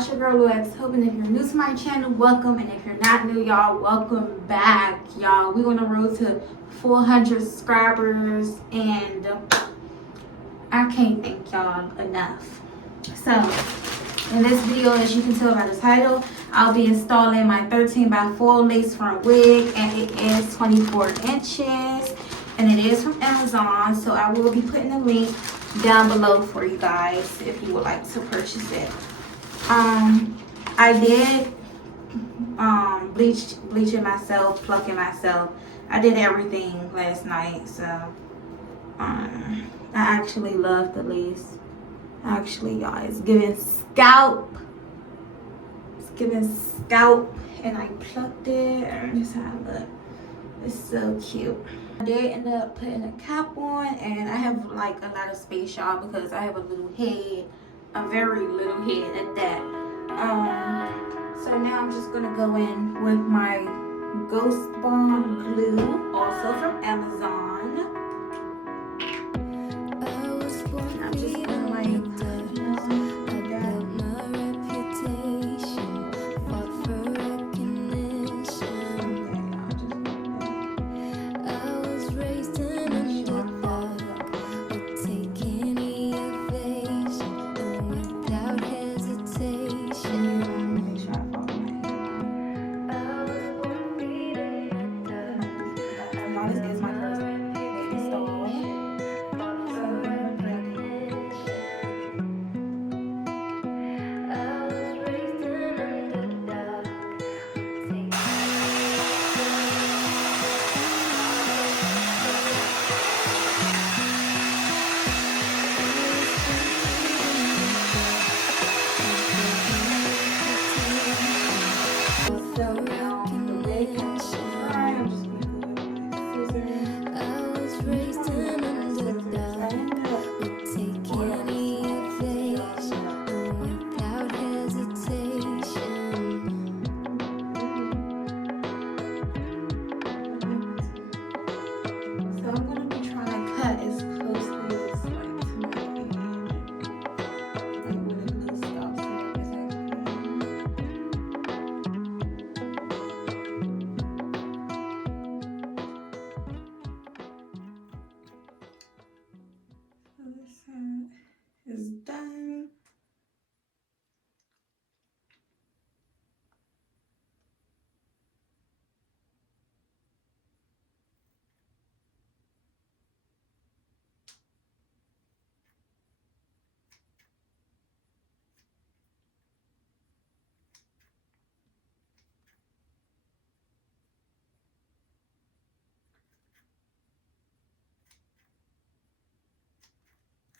it's your girl Zodiac. Hoping if you're new to my channel, welcome, and if you're not new, y'all, welcome back, y'all. We're on the road to 400 subscribers, and I can't thank y'all enough. So in this video, as you can tell by the title, I'll be installing my 13x4 lace front wig, and it is 24 inches, and it is from Amazon. So I will be putting the link down below for you guys if you would like to purchase it. I did bleach it myself, pluck it myself. I did everything last night, so I actually love the lace. Actually, y'all, it's giving scalp. It's giving scalp, and I plucked it, and this is how it look. It's so cute. I did end up putting a cap on, and I have like a lot of space, y'all, because I have a little head, a very little head at that. So now I'm just gonna go in with my Ghost Bond glue, also from Amazon. I'm just gonna like, is done.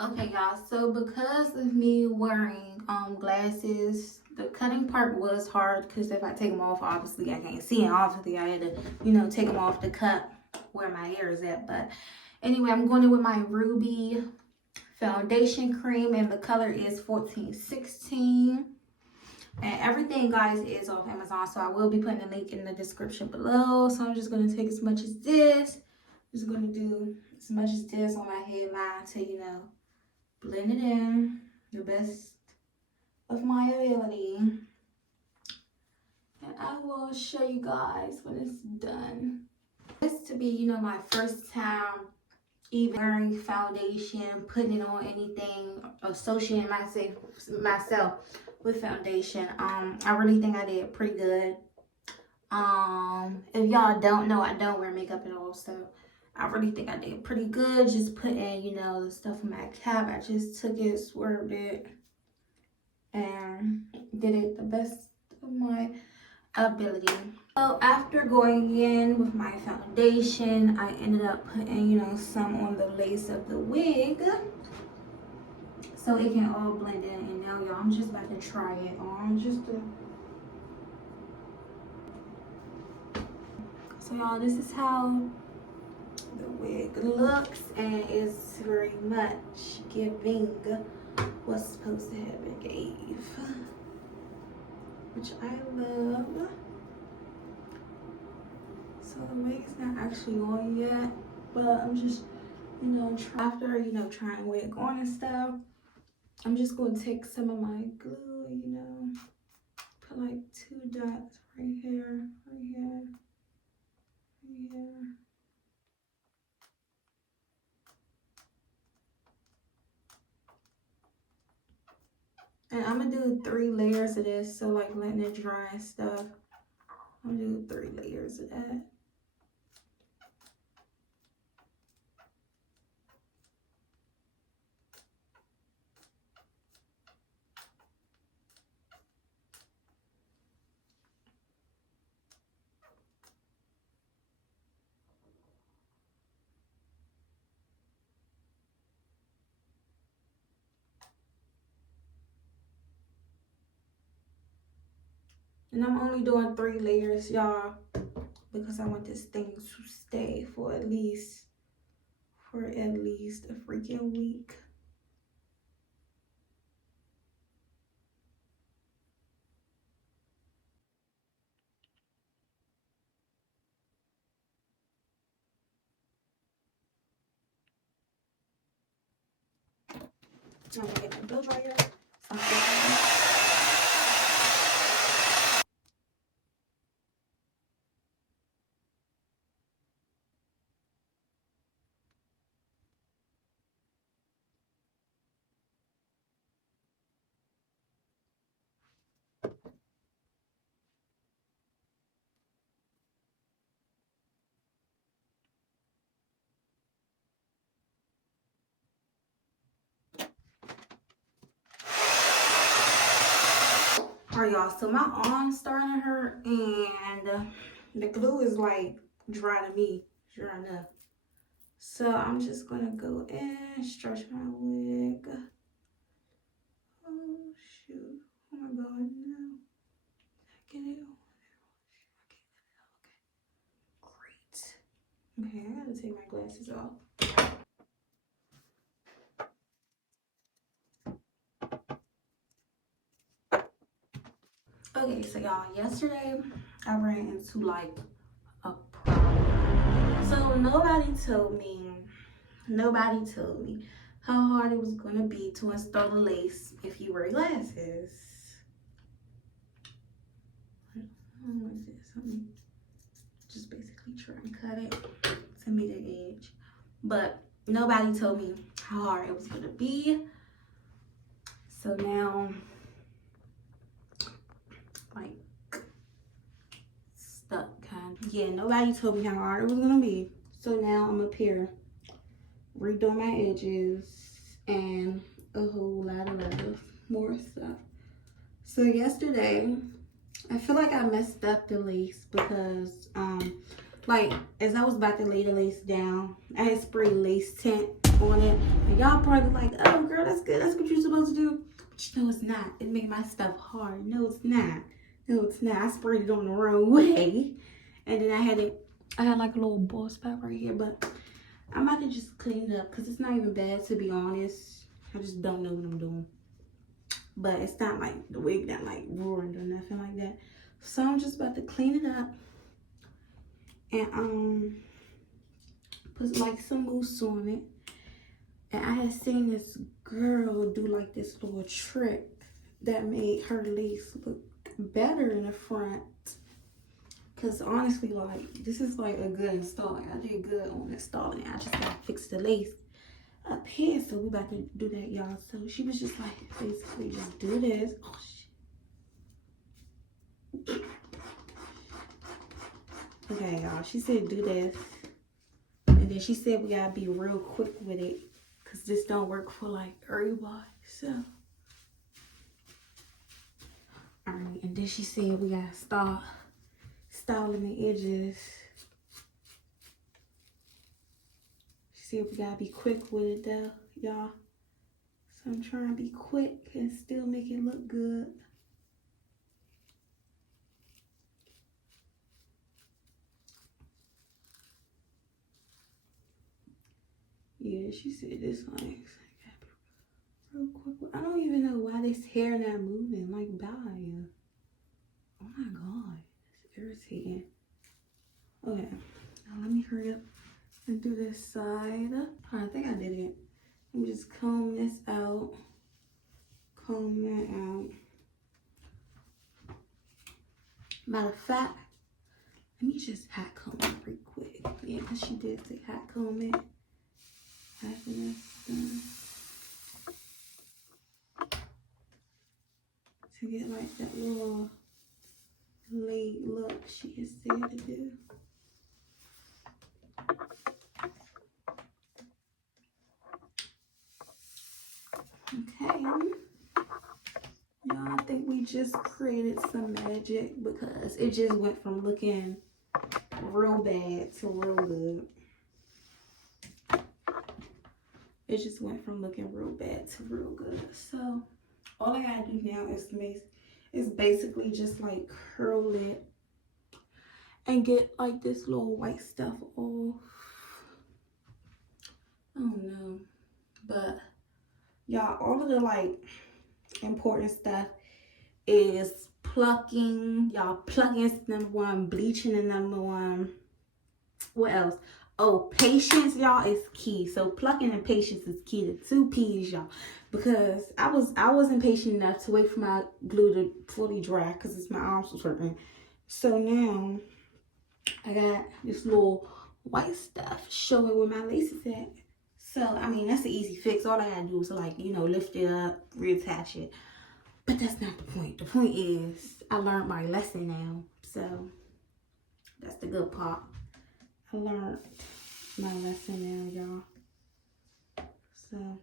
Okay, y'all, so because of me wearing glasses, the cutting part was hard, because if I take them off, obviously I can't see, and obviously I had to, take them off to cut where my hair is at. But anyway, I'm going in with my Ruby foundation cream, and the color is 1416. And everything, guys, is off Amazon, so I will be putting a link in the description below. So I'm just going to take as much as this. I'm just going to do as much as this on my headline to, blend it in the best of my ability. And I will show you guys when it's done. This to be, my first time even wearing foundation, putting it on anything, associating myself with foundation. I really think I did pretty good. If y'all don't know, I don't wear makeup at all, so I really think I did pretty good. Just putting, the stuff in my cap. I just took it, swerved it, and did it the best of my ability. So after going in with my foundation, I ended up putting, some on the lace of the wig, so it can all blend in. And now, y'all, I'm just about to try it on, So, y'all, this is how the wig looks, and it's very much giving what's supposed to have been gave, which I love. So the wig's not actually on yet, but I'm just, after, trying wig on and stuff, I'm just going to take some of my glue, you know, put like 2 dots right here, right here, right here. And I'm gonna do 3 layers of this, so like letting it dry and stuff. I'm gonna do 3 layers of that. And I'm only doing 3 layers, y'all, because I want this thing to stay for at least a freaking week. I'm gonna get my blow dryer. Alright, y'all, so my arm's starting to hurt and the glue is like dry to me, sure enough. So I'm just gonna go in, stretch my wig. Oh shoot, oh my god, no. Get it on there. Okay, great. Okay, I gotta take my glasses off. Okay, so y'all, yesterday I ran into like a problem. So nobody told me how hard it was gonna be to install the lace if you wear glasses. What is this? Let me just basically try and cut it to meet the edge. But nobody told me how hard it was gonna be. So now, like, stuck kind of. Yeah, nobody told me how hard it was gonna be. So now I'm up here redoing my edges and a whole lot of other more stuff. So yesterday, I feel like I messed up the lace because like as I was about to lay the lace down, I had sprayed lace tint on it. And y'all probably like, oh girl, that's good. That's what you're supposed to do. But you know it's not. It made my stuff hard. No, it's not. No, it's not. I sprayed it on the wrong way. And then I had like a little bald spot right here, but I'm about to just clean it up because it's not even bad, to be honest. I just don't know what I'm doing. But it's not like the wig that like ruined or nothing like that. So I'm just about to clean it up and put like some mousse on it. And I had seen this girl do like this little trick that made her lace look better in the front. Cause honestly, like this is like a good install. I did good on installing it. I just gotta fix the lace up here. So we about to do that, y'all. So she was just like, basically just do this. Oh shit. Okay, y'all. She said do this. And then she said we gotta be real quick with it. Cause this don't work for like everybody. So. Alright, and then she said we gotta start styling the edges. She said we gotta be quick with it though, y'all. So I'm trying to be quick and still make it look good. Yeah, she said this like real quick. I don't even know why this hair not moving. Like, bye. Oh my god, it's irritating. Okay, now let me hurry up and do this side. I think I did it. Let me just comb this out. comb that out. Matter of fact, let me just hot comb it real quick. Yeah, because she did say hot comb it after that's done. To get like that little laid look she is said to do. Okay. Y'all, I think we just created some magic because it just went from looking real bad to real good. It just went from looking real bad to real good. So all I gotta do now is basically just like curl it and get like this little white stuff off. I don't know, but y'all, all of the like important stuff is plucking. Y'all, plucking is number one, bleaching is number one. What else? Oh, patience, y'all, is key. So plucking and patience is key. The 2 P's, y'all. Because I wasn't patient enough to wait for my glue to fully dry because my arms was hurting. So now I got this little white stuff showing where my lace is at. So I mean, that's an easy fix. All I gotta do is like, you know, lift it up, reattach it. But that's not the point. The point is I learned my lesson now. So that's the good part. I learned my lesson now, y'all. So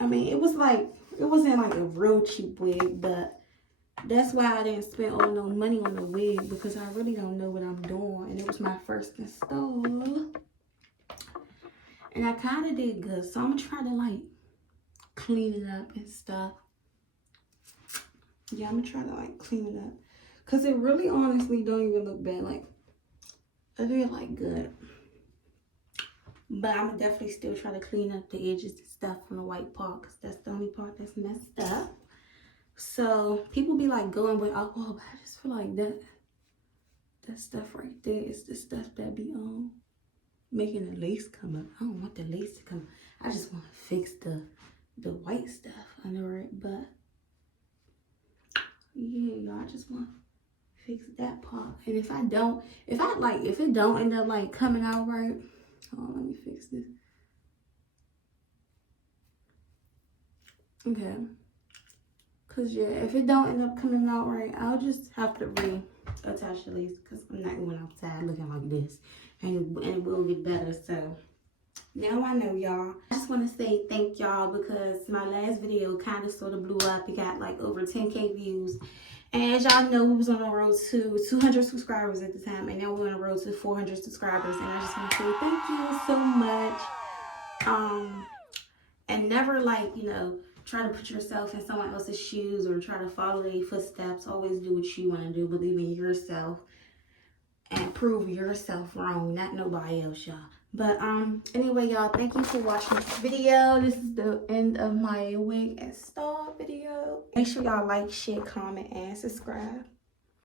I mean, it wasn't like a real cheap wig, but that's why I didn't spend all no money on the wig, because I really don't know what I'm doing. And it was my first install. And I kind of did good. So I'm going to try to like clean it up and stuff. Yeah, I'm going to try to like clean it up. Because it really honestly don't even look bad. Like, I did like good. But I'm definitely still try to clean up the edges and stuff from the white part, because that's the only part that's messed up. So people be like going with, oh, but I just feel like that stuff right there is the stuff that be making the lace come up. I don't want the lace to come up. I just want to fix the white stuff under it. But yeah, y'all, I just want to fix that part. And if it don't end up like coming out right, oh, let me fix this. Okay. Cause yeah, if it don't end up coming out right, I'll just have to reattach the lace, because I'm not going outside looking like this. And it will get better. So now I know, y'all. I just want to say thank y'all, because my last video kind of sort of blew up. It got like over 10K views. And as y'all know, we was on the road to 200 subscribers at the time, and now we're on the road to 400 subscribers. And I just want to say thank you so much. And never, like, you know, try to put yourself in someone else's shoes or try to follow their footsteps. Always do what you want to do. Believe in yourself and prove yourself wrong, not nobody else, y'all. But anyway, y'all, thank you for watching this video. This is the end of my wig install video. Make sure y'all like, share, comment, and subscribe.